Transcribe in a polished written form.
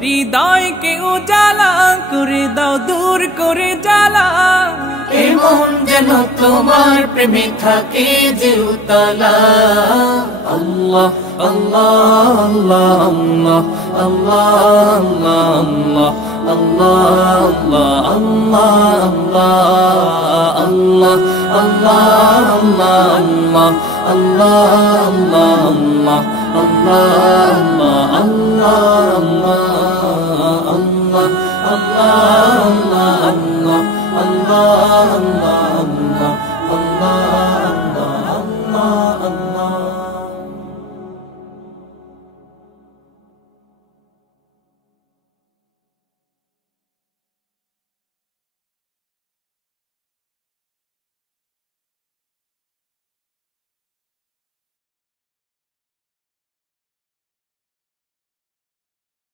হৃদয়কে উজালা করে দাও, দূর করে জ্বালা। এমন যেন তোমার প্রেমে থাকে যে উতলা। আল্লাহ আল্লাহ আল্লাহ আল্লাহ আল্লাহ আল্লাহ আল্লাহ আল্লাহ আল্লাহ আল্লাহ আল্লাহ আল্লাহ আল্লাহ আল্লাহ আল্লাহ আল্লাহ আল্লাহ আল্লাহ